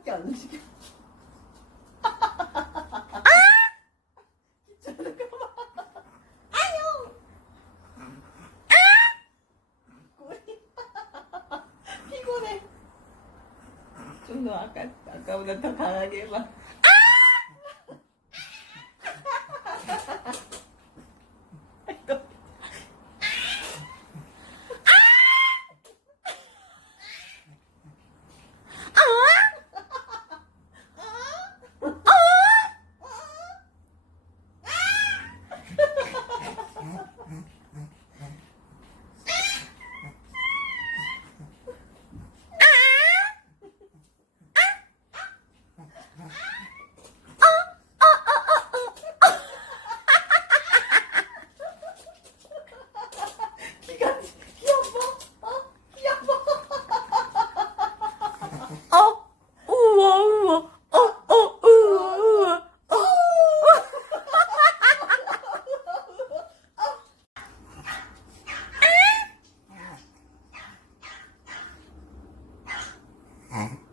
하나밖에 안 움직여. 귀찮을까 봐. 아유. 꼬리. 피곤해. 좀 더 아까보다 더 강하게 해봐. 우와, 우와, 우와, 우와. 응?